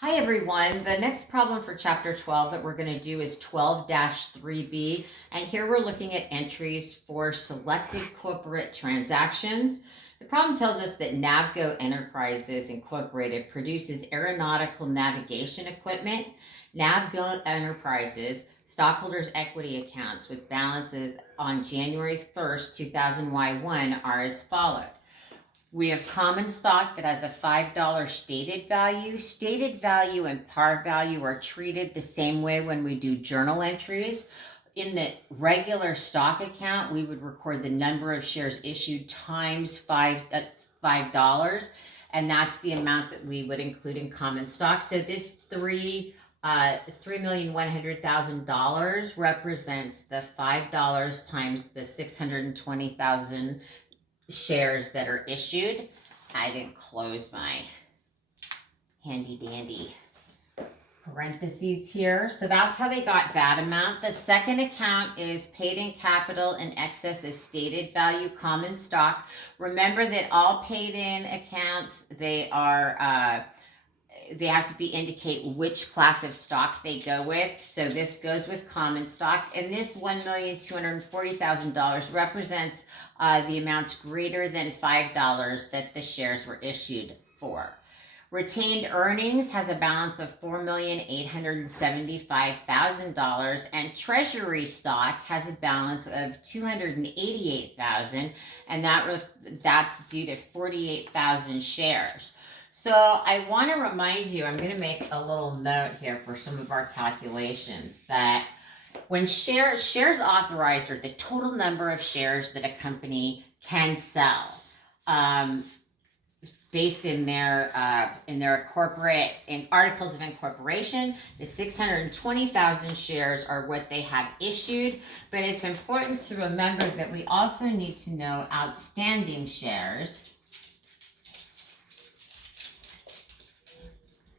Hi everyone. The next problem for chapter 12 that we're going to do is 12-3B. And here we're looking at entries for selected corporate transactions. The problem tells us that Navgo Enterprises Incorporated produces aeronautical navigation equipment. Navgo Enterprises stockholders' equity accounts with balances on January 1st, 2000Y1 are as follows. We have common stock that has a $5 stated value. Stated value and par value are treated the same way when we do journal entries. In the regular stock account, we would record the number of shares issued times $5, and that's the amount that we would include in common stock. So this $3,100,000 represents the $5 times the 620,000 shares that are issued. I didn't close my handy dandy parentheses here. So that's how they got that amount. The second account is paid in capital in excess of stated value common stock. Remember that all paid in accounts, they have to indicate which class of stock they go with. So this goes with common stock, and this $1,240,000 represents the amounts greater than $5 that the shares were issued for. Retained earnings has a balance of $4,875,000, and treasury stock has a balance of $288,000, and that's due to 48,000 shares. So I want to remind you, I'm going to make a little note here for some of our calculations, that when shares authorized are the total number of shares that a company can sell, based in their corporate in articles of incorporation. The 620,000 shares are what they have issued, but it's important to remember that we also need to know outstanding shares.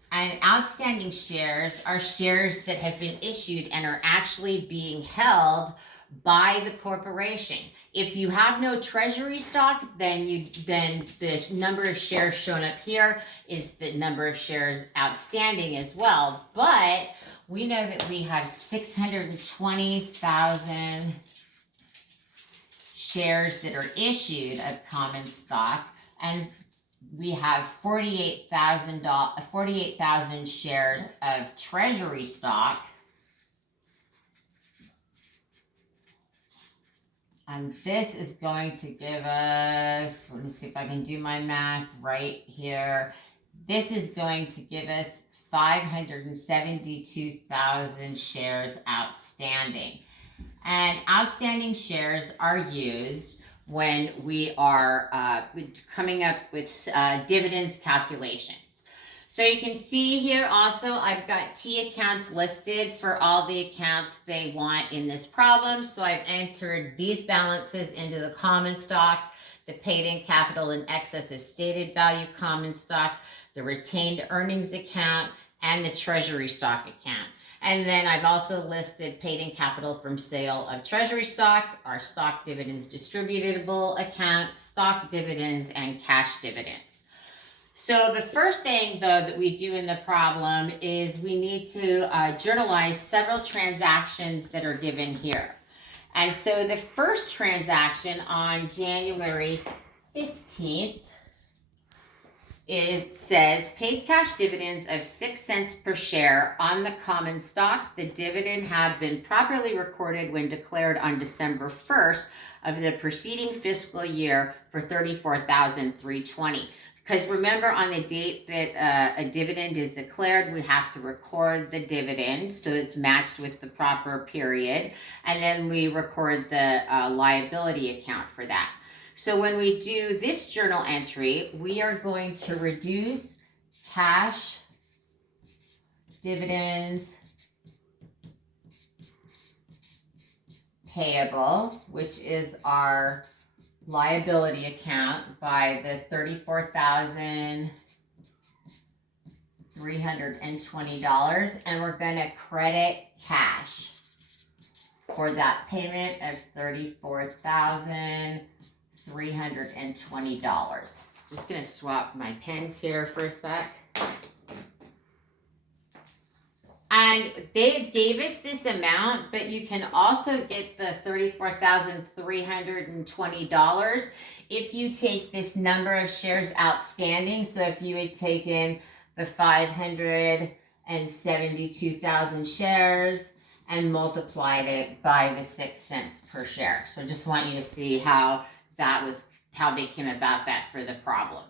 And outstanding shares are shares that have been issued and are actually being held by the corporation. If you have no treasury stock, then the number of shares shown up here is the number of shares outstanding as well. But we know that we have 620,000 shares that are issued of common stock, and we have 48,000 shares of treasury stock. And this is going to give us, let me see if I can do my math right here. This is going to give us 572,000 shares outstanding. And outstanding shares are used when we are coming up with dividends calculations. So you can see here also, I've got T accounts listed for all the accounts they want in this problem. So I've entered these balances into the common stock, the paid in capital in excess of stated value common stock, the retained earnings account, and the treasury stock account. And then I've also listed paid in capital from sale of treasury stock, our stock dividends distributable account, stock dividends, and cash dividends. So the first thing, though, that we do in the problem is we need to journalize several transactions that are given here. And so the first transaction on January 15th, it says paid cash dividends of 6 cents per share on the common stock. The dividend had been properly recorded when declared on December 1st of the preceding fiscal year for $34,320. Because remember, on the date that a dividend is declared, we have to record the dividend so it's matched with the proper period, and then we record the liability account for that. So when we do this journal entry, we are going to reduce cash dividends payable, which is our liability account, by the $34,320, and we're going to credit cash for that payment of $34,320. Just going to swap my pens here for a sec. And they gave us this amount, but you can also get the $34,320 if you take this number of shares outstanding. So if you had taken the 572,000 shares and multiplied it by the 6 cents per share. So I just want you to see how they came about that for the problem.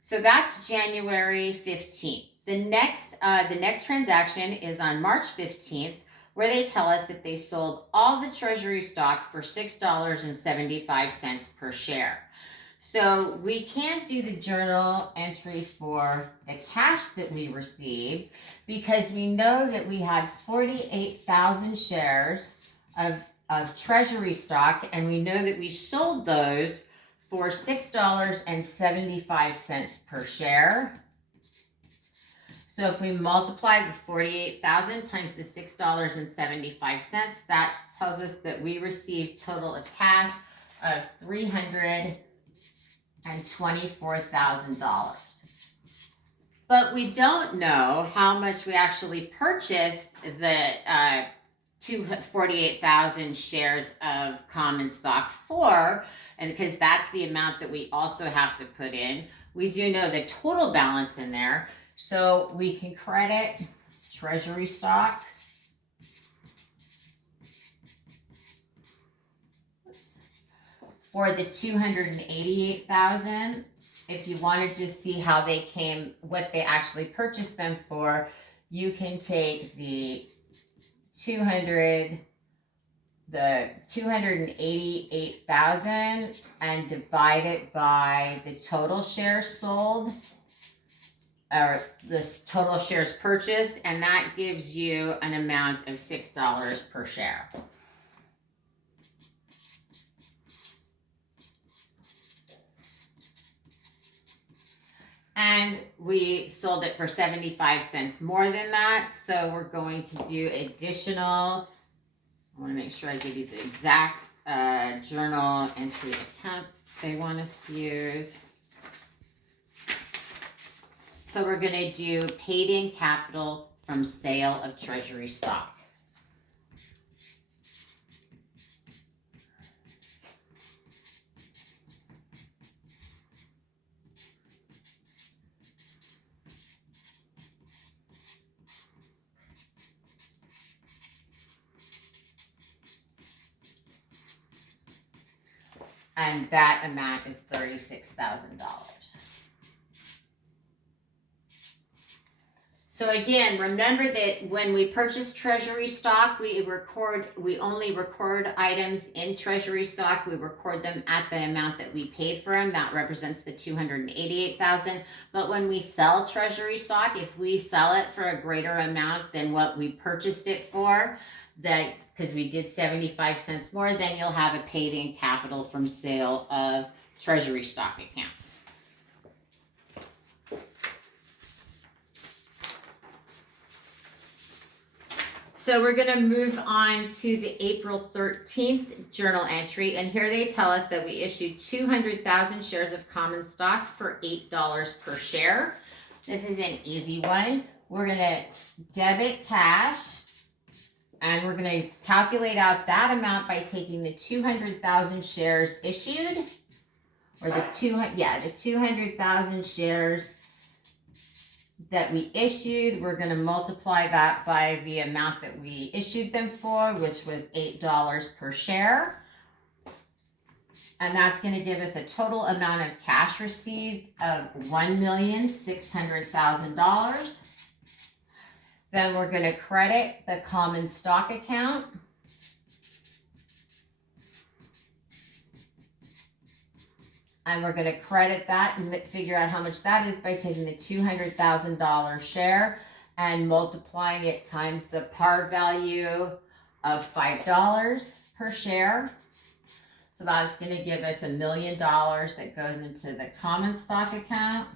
So that's January 15th. The next transaction is on March 15th, where they tell us that they sold all the treasury stock for $6.75 per share. So we can't do the journal entry for the cash that we received because we know that we had 48,000 shares of treasury stock, and we know that we sold those for $6.75 per share. So if we multiply the 48,000 times the $6.75, that tells us that we received total of cash of $324,000. But we don't know how much we actually purchased the 48,000 shares of common stock for, and because that's the amount that we also have to put in. We do know the total balance in there, so we can credit treasury stock. For the 288,000. If you wanted to see how they came, what they actually purchased them for, you can take the 288,000 and divide it by the total shares sold, or the total shares purchased, and that gives you an amount of $6 per share. And we sold it for 75 cents more than that. So we're going to do additional. I want to make sure I give you the exact journal entry account they want us to use. So we're going to do paid in capital from sale of treasury stock. And that amount is $36,000. So again, remember that when we purchase treasury stock, we only record items in treasury stock. We record them at the amount that we paid for them. That represents the $288,000. But when we sell treasury stock, if we sell it for a greater amount than what we purchased it for, because we did 75 cents more, then you'll have a paid in capital from sale of treasury stock account. So we're going to move on to the April 13th journal entry, and here they tell us that we issued 200,000 shares of common stock for $8 per share. This is an easy one. We're going to debit cash, and we're going to calculate out that amount by taking the 200,000 shares issued, or the 200,000 shares that we issued. We're going to multiply that by the amount that we issued them for, which was $8 per share. And that's going to give us a total amount of cash received of $1,600,000. Then we're going to credit the common stock account. And we're going to credit that and figure out how much that is by taking the $200,000 share and multiplying it times the par value of $5 per share. So that's going to give us $1 million that goes into the common stock account.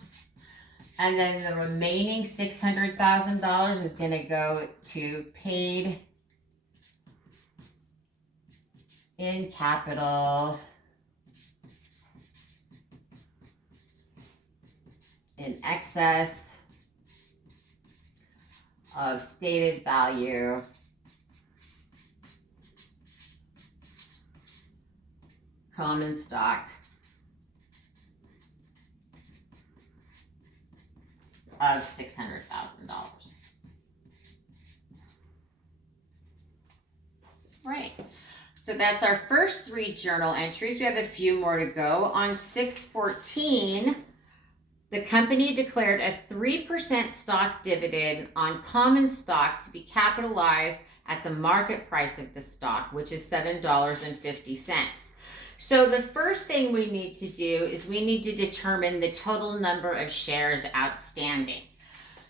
And then the remaining $600,000 is going to go to paid in capital in excess of stated value common stock of $600,000. Right. So that's our first 3 journal entries. We have a few more to go. On 6/14, the company declared a 3% stock dividend on common stock to be capitalized at the market price of the stock, which is $7.50. So the first thing we need to do is we need to determine the total number of shares outstanding.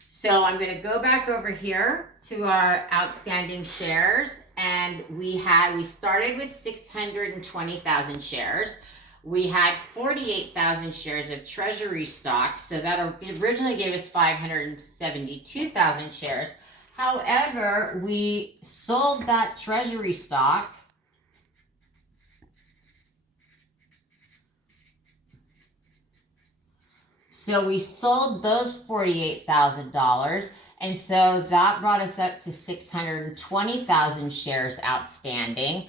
So I'm going to go back over here to our outstanding shares, and we started with 620,000 shares. We had 48,000 shares of treasury stock, so that originally gave us 572,000 shares. However, we sold that treasury stock So we sold those $48,000, and so that brought us up to 620,000 shares outstanding.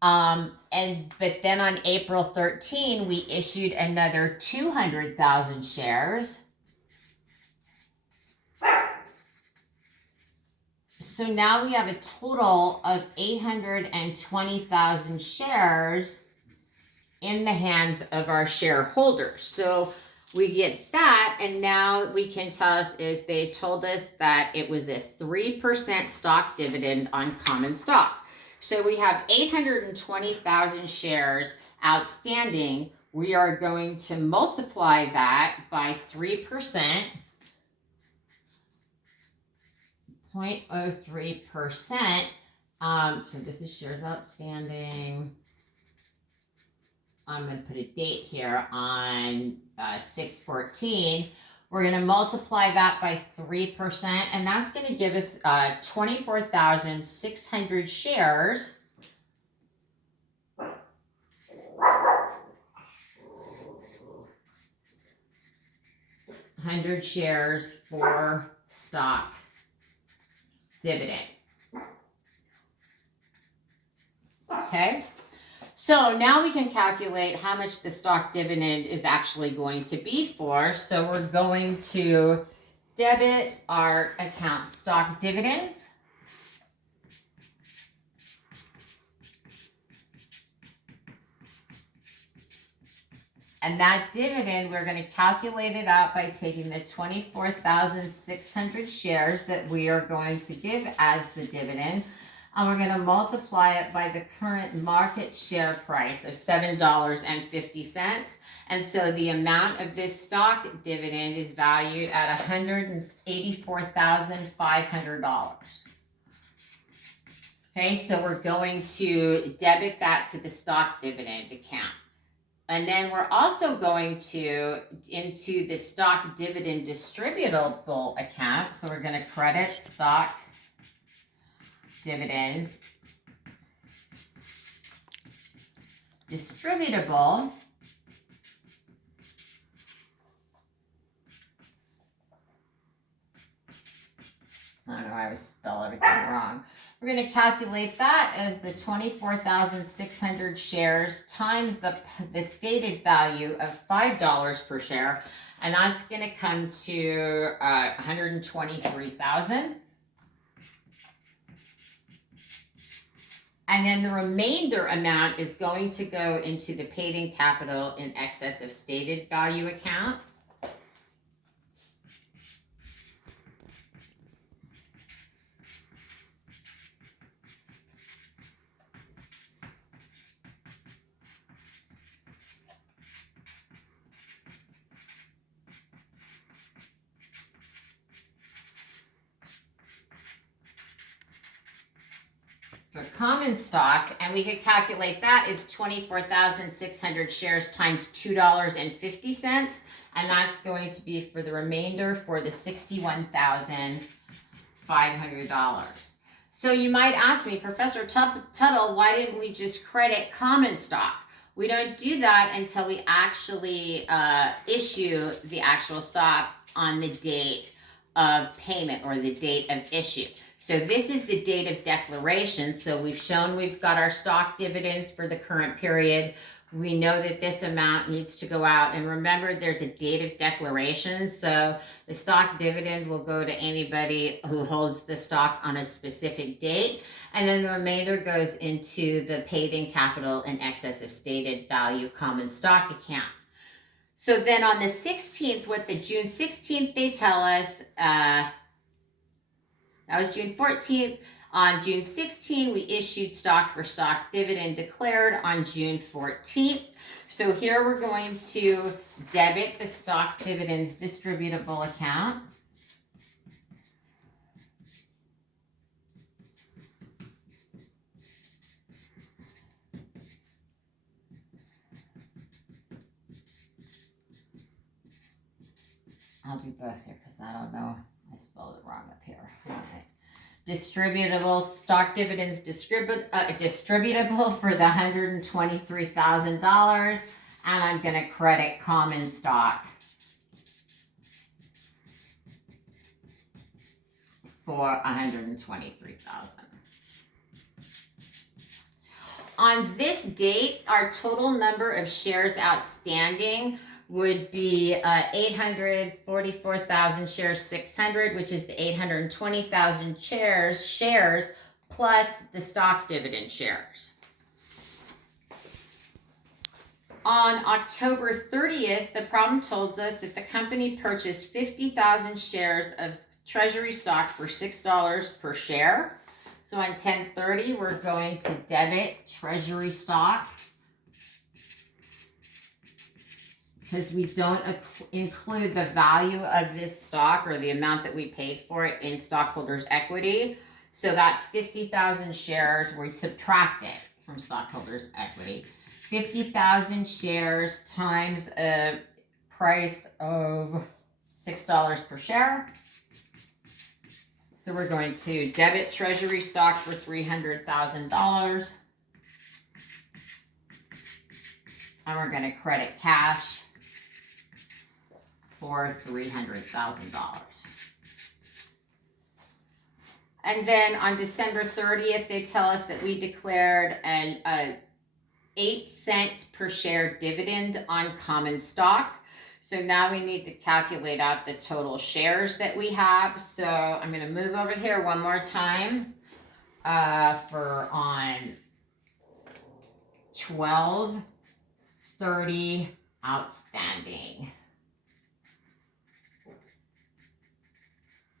But then on April 13, we issued another 200,000 shares. So now we have a total of 820,000 shares in the hands of our shareholders. So we get that, and now we can tell us is they told us that it was a 3% stock dividend on common stock. So we have 820,000 shares outstanding. We are going to multiply that by 3%, 0.03%. So this is shares outstanding. I'm going to put a date here on 6/14. We're going to multiply that by 3%, and that's going to give us 24,600 shares. $100 shares for stock dividend. Okay. So now we can calculate how much the stock dividend is actually going to be for. So we're going to debit our account stock dividends. And that dividend, we're going to calculate it out by taking the 24,600 shares that we are going to give as the dividend. And we're going to multiply it by the current market share price of $7.50. And so the amount of this stock dividend is valued at $184,500. Okay, so we're going to debit that to the stock dividend account. And then we're also going to into the stock dividend distributable account. So we're going to credit stock dividends distributable I don't know, I always spell everything wrong. We're going to calculate that as the 24,600 shares times the stated value of $5 per share, and that's going to come to 123,000. And then the remainder amount is going to go into the paid-in capital in excess of stated value account. For common stock, and we could calculate that is 24,600 shares times $2.50, and that's going to be for the remainder for the $61,500. So you might ask me, Professor Tuttle, why didn't we just credit common stock? We don't do that until we actually issue the actual stock on the date of payment or the date of issue. So this is the date of declaration. So we've shown we've got our stock dividends for the current period. We know that this amount needs to go out. And remember, there's a date of declaration. So the stock dividend will go to anybody who holds the stock on a specific date. And then the remainder goes into the paid-in capital in excess of stated value common stock account. So then on the 16th, what the June 16th, they tell us, that was June 14th. On June 16th, we issued stock for stock dividend declared on June 14th. So here we're going to debit the stock dividends distributable account. I'll do both here because I don't know. I spelled it wrong up here. All right. Distributable stock dividends distributable for the $123,000, and I'm going to credit common stock for $123,000. On this date, our total number of shares outstanding would be 844,000 shares 600, which is the 820,000 shares plus the stock dividend shares. On October 30th, the problem told us that the company purchased 50,000 shares of treasury stock for $6 per share. So on 10/30, we're going to debit treasury stock, because we don't include the value of this stock or the amount that we paid for it in stockholders' equity. So that's 50,000 shares. We subtract it from stockholders' equity. 50,000 shares times a price of $6 per share. So we're going to debit treasury stock for $300,000. And we're going to credit cash for $300,000. And then on December 30th, they tell us that we declared an 8-cent per share dividend on common stock. So now we need to calculate out the total shares that we have. So I'm going to move over here one more time for on 12/30 outstanding.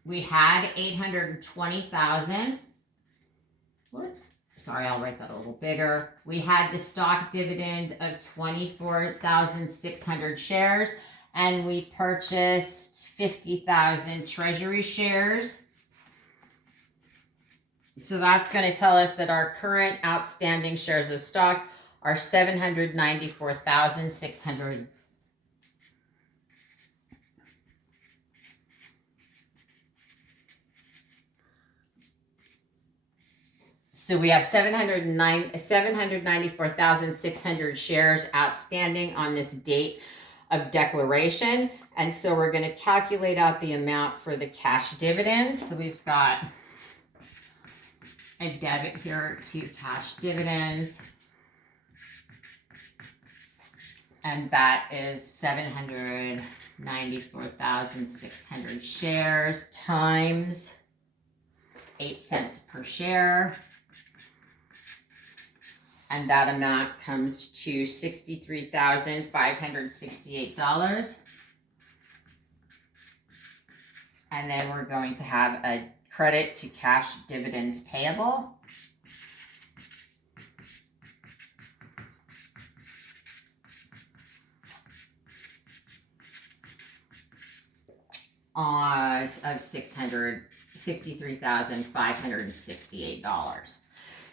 We had 820,000. Whoops. Sorry, I'll write that a little bigger. We had the stock dividend of 24,600 shares, and we purchased 50,000 treasury shares. So that's going to tell us that our current outstanding shares of stock are 794,600. So we have 794,600 shares outstanding on this date of declaration. And so we're going to calculate out the amount for the cash dividends. So we've got a debit here to cash dividends. And that is 794,600 shares times 8 cents per share. And that amount comes to $63,568. And then we're going to have a credit to cash dividends payable. Of $63,568.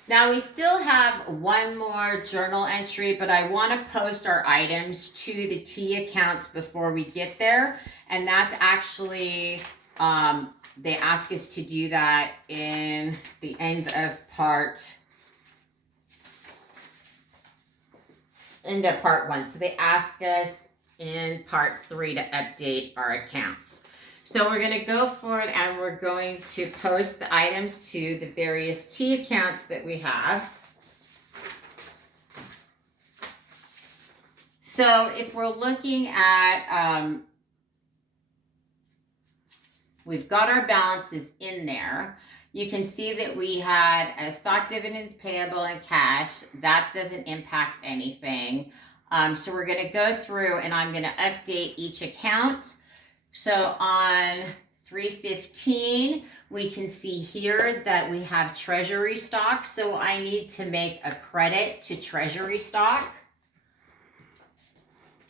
Now we still have one more journal entry, but I want to post our items to the T accounts before we get there. And that's actually, they ask us to do that in the end of part 1. So they ask us in part 3 to update our accounts. So we're going to go forward and we're going to post the items to the various T accounts that we have. So if we're looking at, we've got our balances in there. You can see that we had a stock dividends payable and cash. That doesn't impact anything. So we're going to go through and I'm going to update each account. So on 315, we can see here that we have treasury stock. So I need to make a credit to treasury stock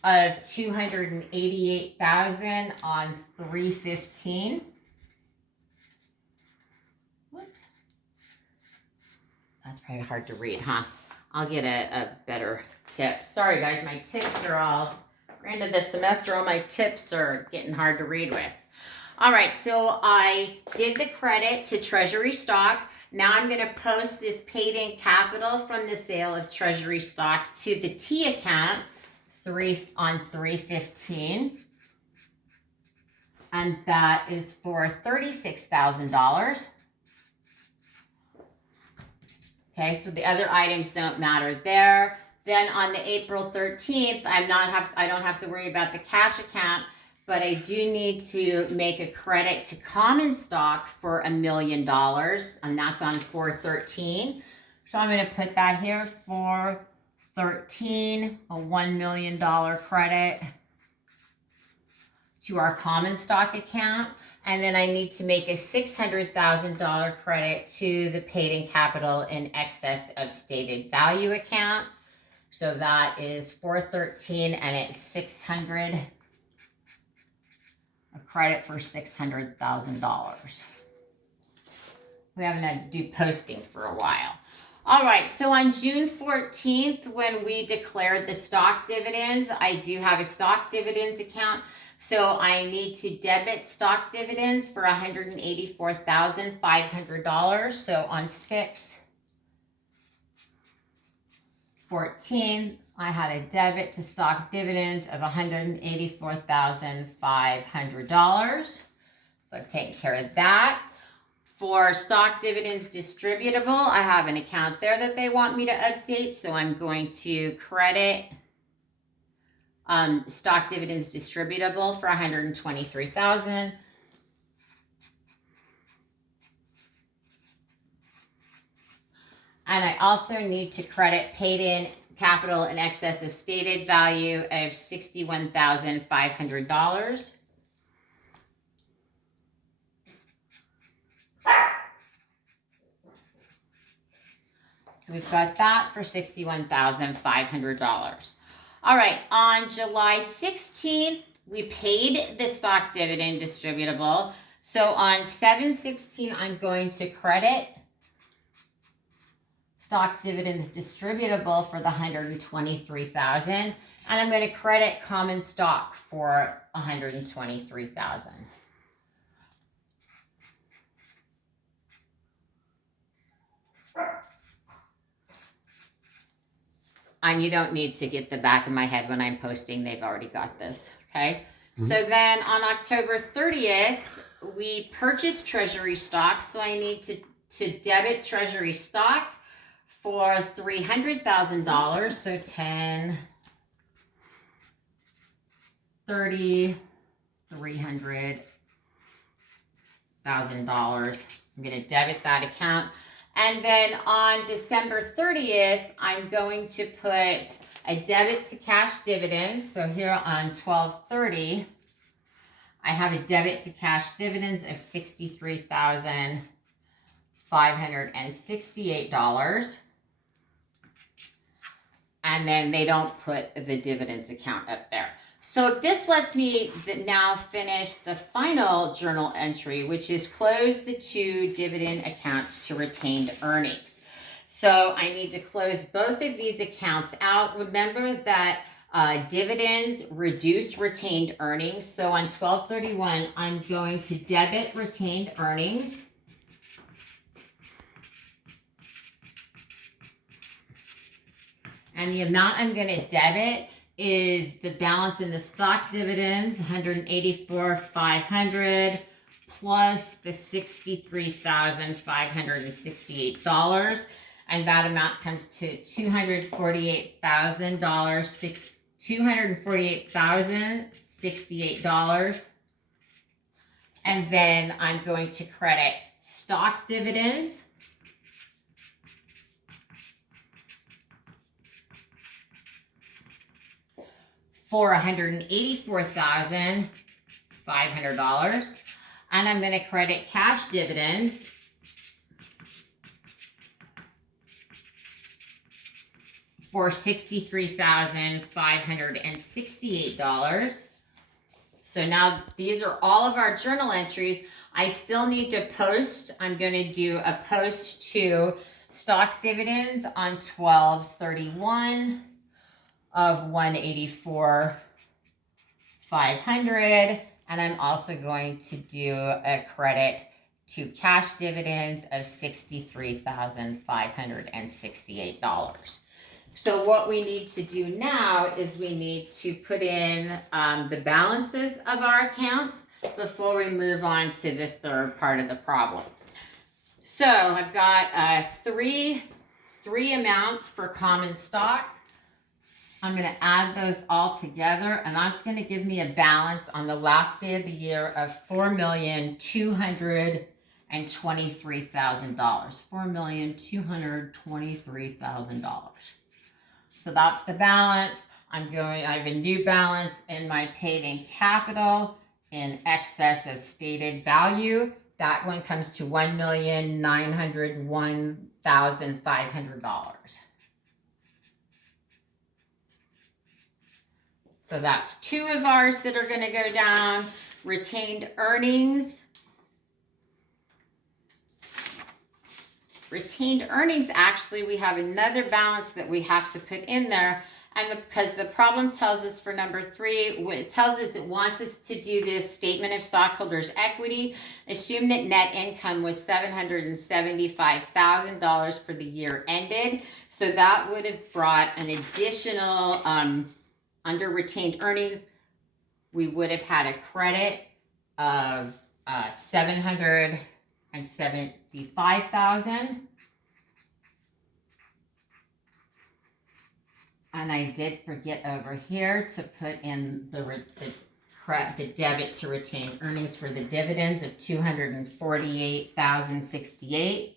of $288,000 on 315. Whoops. That's probably hard to read, huh? I'll get a better tip. Sorry guys, my tips are all, end of the semester, all my tips are getting hard to read with. All right, so I did the credit to treasury stock. Now I'm going to post this paid in capital from the sale of treasury stock to the T account on 315. And that is for $36,000. Okay, so the other items don't matter there. Then on the April 13th, I don't have to worry about the cash account, but I do need to make a credit to common stock for $1 million, and that's on 4/13. So I'm going to put that here for 13, a $1 million credit to our common stock account. And then I need to make a $600,000 credit to the paid in capital in excess of stated value account. So that is 413 and it's 600, a credit for $600,000. We haven't had to do posting for a while. All right, so on June 14th, when we declared the stock dividends, I do have a stock dividends account. So I need to debit stock dividends for $184,500. So on 6/14, I had a debit to stock dividends of $184,500. So I've taken care of that. For stock dividends distributable, I have an account there that they want me to update. So I'm going to credit stock dividends distributable for $123,000. And I also need to credit paid in capital in excess of stated value of $61,500. So we've got that for $61,500. All right, on July 16th, we paid the stock dividend distributable. So on 7/16, I'm going to credit stock dividends distributable for the $123,000, and I'm going to credit common stock for $123,000. And you don't need to get the back of my head when I'm posting. They've already got this, okay? Mm-hmm. So then on October 30th, we purchased treasury stock. So I need to debit treasury stock for $300,000. So 10, 30, $300,000. I'm going to debit that account. And then on December 30th, I'm going to put a debit to cash dividends. So here on 12/30, I have a debit to cash dividends of $63,568. And then they don't put the dividends account up there. So this lets me now finish the final journal entry, which is close the 2 dividend accounts to retained earnings. So I need to close both of these accounts out. Remember that dividends reduce retained earnings. So on 12/31, I'm going to debit retained earnings. And the amount I'm going to debit is the balance in the stock dividends, $184,500 plus the $63,568, and that amount comes to $248,068. And then I'm going to credit stock dividends for $184,500, and I'm going to credit cash dividends for $63,568. So now these are all of our journal entries. I still need to post. I'm going to do a post to stock dividends on 12/31 of $184,500, and I'm also going to do a credit to cash dividends of $63,568. So what we need to do now is we need to put in the balances of our accounts before we move on to the third part of the problem. So I've got three amounts for common stock. I'm going to add those all together, and that's going to give me a balance on the last day of the year of $4,223,000. $4,223,000. So that's the balance. I have a new balance in my paid-in capital in excess of stated value. That one comes to $1,901,500. So that's two of ours that are going to go down. Retained earnings. Retained earnings, actually, we have another balance that we have to put in there. And because the problem tells us for number 3, it tells us it wants us to do this statement of stockholders' equity. Assume that net income was $775,000 for the year ended. So that would have brought an additional, under retained earnings, we would have had a credit of $775,000. And I did forget over here to put in the debit to retained earnings for the dividends of $248,068.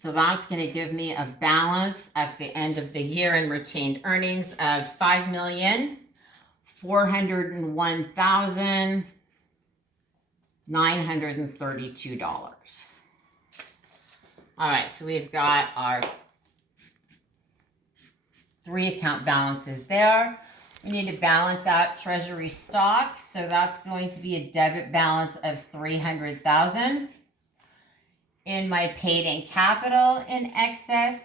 So that's going to give me a balance at the end of the year in retained earnings of $5,401,932. All right, so we've got our 3 account balances there. We need to balance out treasury stock, so that's going to be a debit balance of $300,000. In my paid-in capital in excess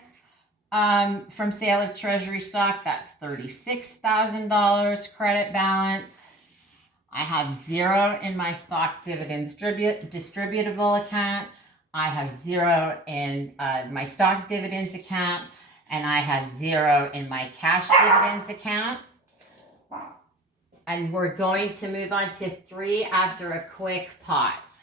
from sale of treasury stock, that's $36,000 credit balance. I have 0 in my stock dividends distributable account. I have 0 in my stock dividends account, and I have 0 in my cash dividends account. And we're going to move on to 3 after a quick pause.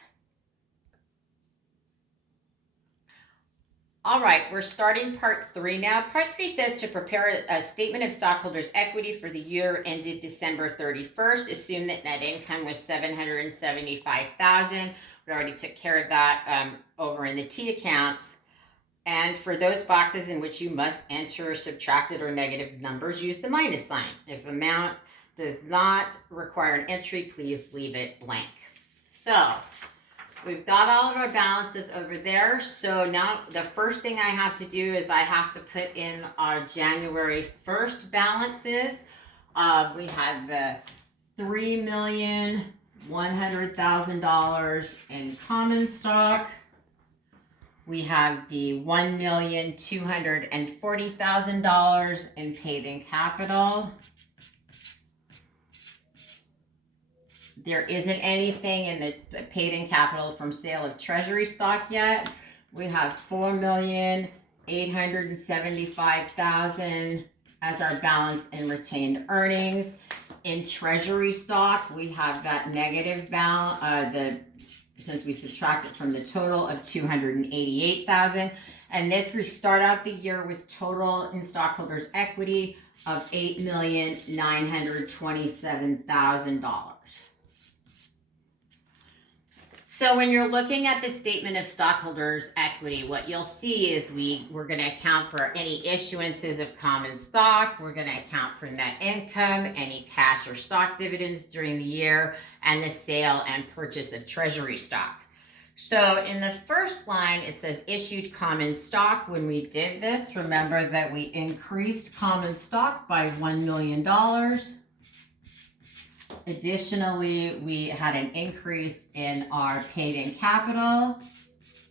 All right, we're starting part 3 now. Part 3 says to prepare a statement of stockholders' equity for the year ended December 31st. Assume that net income was $775,000. We already took care of that over in the T accounts. And for those boxes in which you must enter subtracted or negative numbers, use the minus sign. If amount does not require an entry, please leave it blank. So we've got all of our balances over there. So now the first thing I have to do is I have to put in our January 1st balances. We have the $3,100,000 in common stock. We have the $1,240,000 in paid-in capital. There isn't anything in the paid-in capital from sale of treasury stock yet. We have $4,800,000 $875,000 as our balance in retained earnings. In treasury stock, we have that negative balance, since we subtract it from the total of $288,000. And this, we start out the year with total in stockholders' equity of $8,927,000. So when you're looking at the statement of stockholders' equity, what you'll see is we're going to account for any issuances of common stock. We're going to account for net income, any cash or stock dividends during the year, and the sale and purchase of treasury stock. So in the first line, it says issued common stock. When we did this, remember that we increased common stock by $1 million. Additionally, we had an increase in our paid-in capital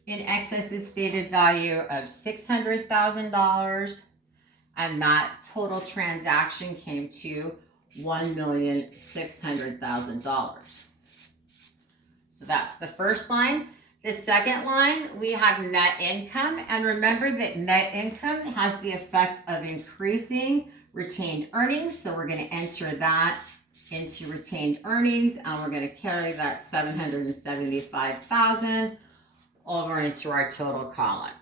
in excess of stated value of $600,000, and that total transaction came to $1,600,000. So that's the first line. The second line, we have net income, and remember that net income has the effect of increasing retained earnings, so we're going to enter that into retained earnings, and we're going to carry that $775,000 over into our total column.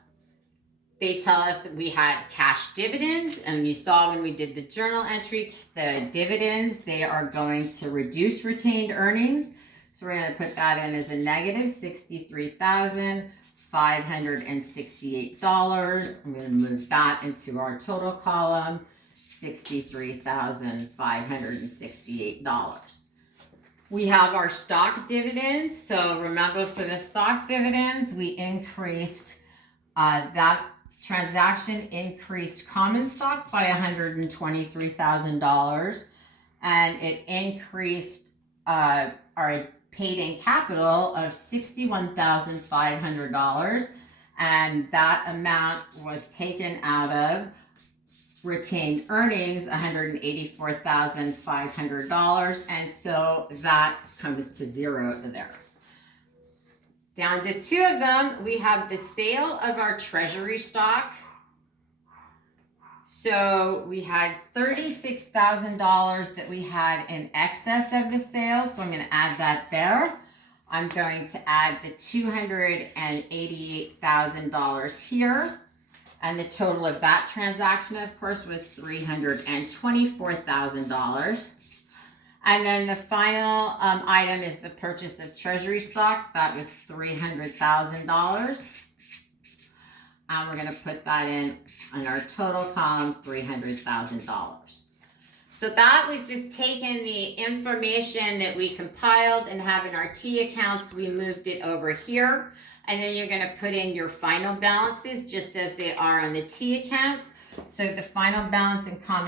They tell us that we had cash dividends, and you saw when we did the journal entry, the dividends, they are going to reduce retained earnings. So we're going to put that in as a negative $63,568. I'm going to move that into our total column, $63,568. We have our stock dividends. So remember, for the stock dividends, we increased that transaction increased common stock by $123,000, and it increased our paid-in capital of $61,500, and that amount was taken out of retained earnings, $184,500, and so that comes to zero there. Down to two of them, we have the sale of our treasury stock. So we had $36,000 that we had in excess of the sale, so I'm going to add that there. I'm going to add the $288,000 here. And the total of that transaction, of course, was $324,000. And then the final item is the purchase of treasury stock. That was $300,000. And we're going to put that in our total column, $300,000. So that we've just taken the information that we compiled and have in our T accounts, we moved it over here. And then you're going to put in your final balances just as they are on the T accounts. So the final balance in common